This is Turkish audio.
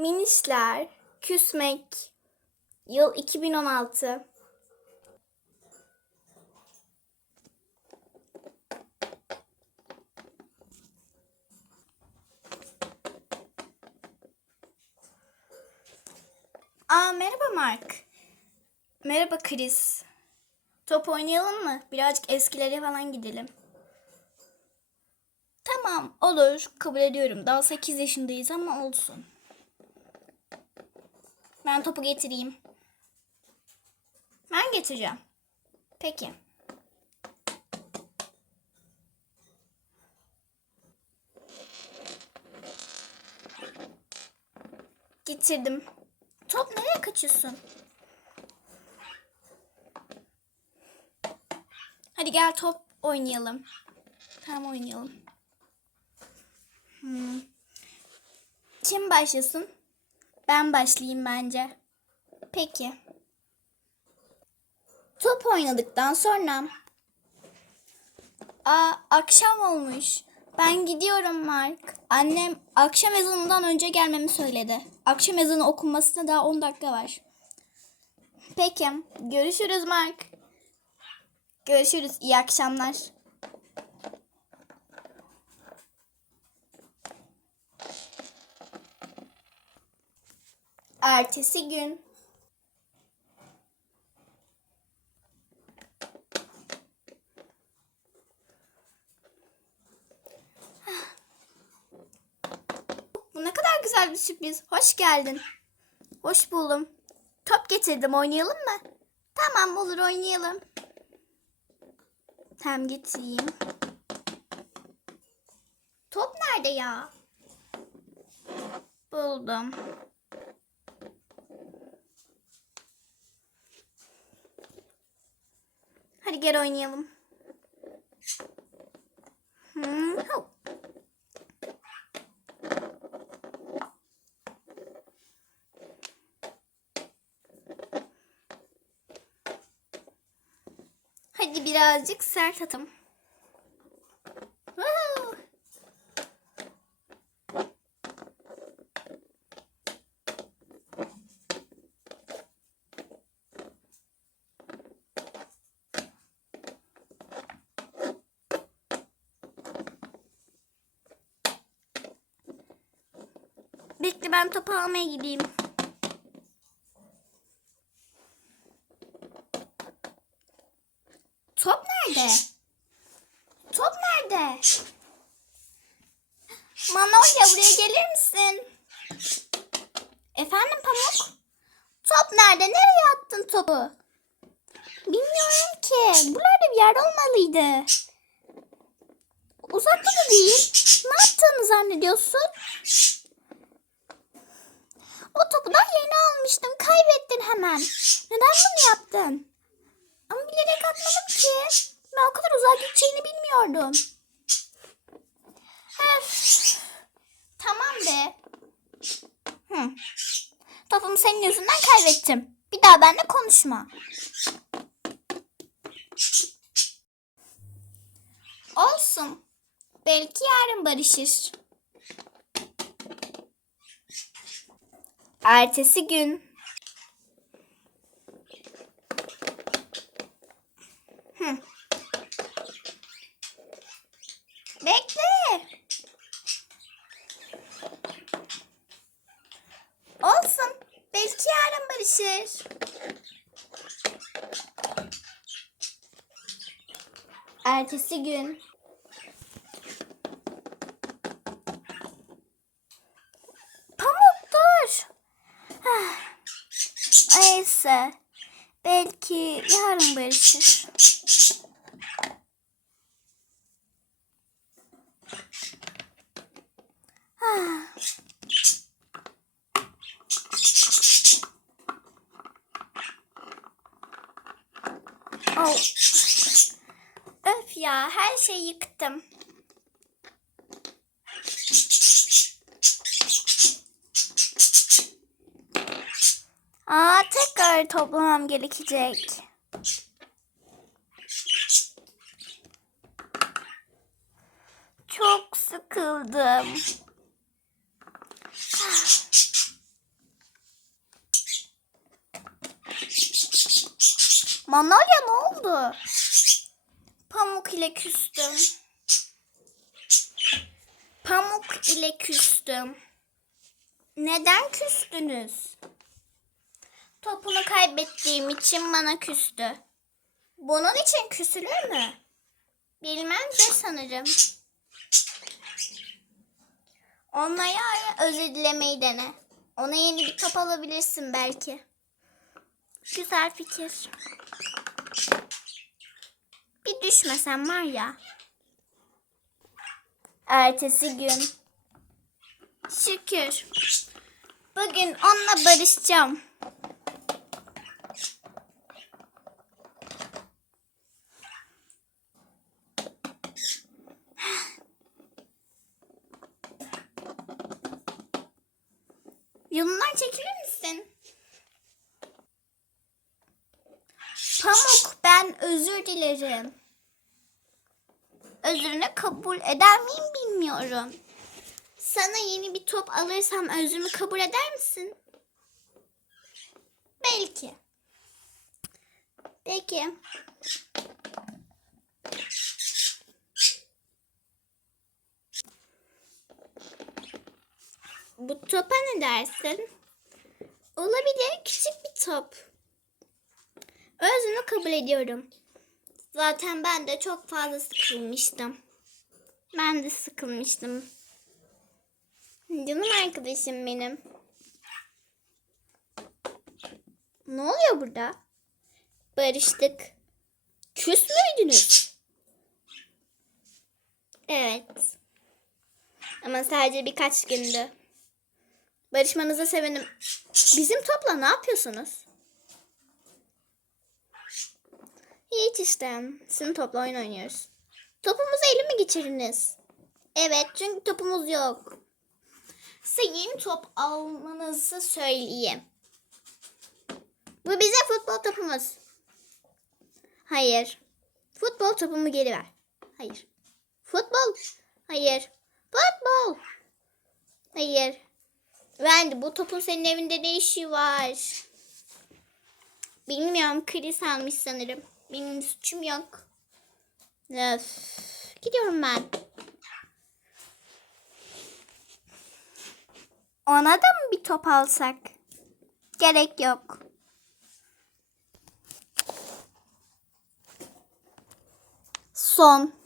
Minişler, küsmek, yıl 2016. Aa merhaba Mark. Merhaba Chris. Top oynayalım mı? Birazcık eskilere falan gidelim. Tamam olur kabul ediyorum. Daha 8 yaşındayız ama olsun. Ben topu getireyim. Ben getireceğim. Peki. Getirdim. Top nereye kaçıyorsun? Hadi gel top oynayalım. Tamam oynayalım. Hmm. Kim başlasın? Ben başlayayım bence. Peki. Top oynadıktan sonra Aa akşam olmuş. Ben gidiyorum Mark. Annem akşam ezanından önce gelmemi söyledi. Akşam ezanı okunmasına daha 10 dakika var. Peki. Görüşürüz Mark. Görüşürüz. İyi akşamlar. Ertesi gün. Bu ne kadar güzel bir sürpriz. Hoş geldin. Hoş buldum. Top getirdim. Oynayalım mı? Tamam olur oynayalım. Hem getireyim. Top nerede ya? Buldum. Gel oynayalım. Hadi birazcık sert atım. Ben topu almaya gideyim. Top nerede? Top nerede? Manolya buraya gelir misin? Efendim Pamuk? Top nerede? Nereye attın topu? Bilmiyorum ki. Buralarda bir yerde olmalıydı. Uzakta da değil. Ne yaptığını zannediyorsun? O topu da yeni almıştım. Hemen. Neden bunu yaptın? Ama bilerek atmadım ki. Ben o kadar uzağa gideceğini bilmiyordum. Öf. Tamam be. Hı. Topumu senin yüzünden kaybettim. Bir daha benimle konuşma. Olsun. Belki yarın barışır. Ertesi gün. Hı. Bekle. Olsun. Belki barışır. Ertesi gün. Pamuk dur. Ah. Neyse. Belki yarın barışır. Oh. Öf ya her şeyi yıktım. Aa tekrar toplamam gerekecek. Çok sıkıldım. Manolya ne oldu? Pamuk ile küstüm. Pamuk ile küstüm. Neden küstünüz? Topunu kaybettiğim için bana küstü. Bunun için küsülür mü? Bilmem de sanırım. Onlara özür dilemeyi dene. Ona yeni bir top alabilirsin belki. Güzel fikir. Bir düşmesem var ya. Ertesi gün. Şükür. Bugün onunla barışacağım. Yolundan çekilir misin? Pamuk ben özür dilerim. Özrünü kabul eder miyim bilmiyorum. Sana yeni bir top alırsam özrümü kabul eder misin? Belki. Peki. Bu topa ne dersin? Olabilir küçük bir top. Özünü kabul ediyorum. Zaten ben de çok fazla sıkılmıştım. Ben de sıkılmıştım. Canım arkadaşım benim. Ne oluyor burada? Barıştık. Küs müydünüz? Evet. Ama sadece birkaç gündü. Barışmanıza sevindim. Bizim topla ne yapıyorsunuz? Hiç işte. Sizin topla oyun oynuyoruz. Topumuzu ele mi geçiriniz? Evet çünkü topumuz yok. Size top almanızı söyleyeyim. Bu bize futbol topumuz. Hayır. Futbol topumu geri ver. Hayır. Futbol. Hayır. Futbol. Hayır. Verdi. Bu topun senin evinde ne işi var? Bilmiyorum. Kriz almış sanırım. Benim suçum yok. Öf. Gidiyorum ben. Ona da mı bir top alsak? Gerek yok. Son.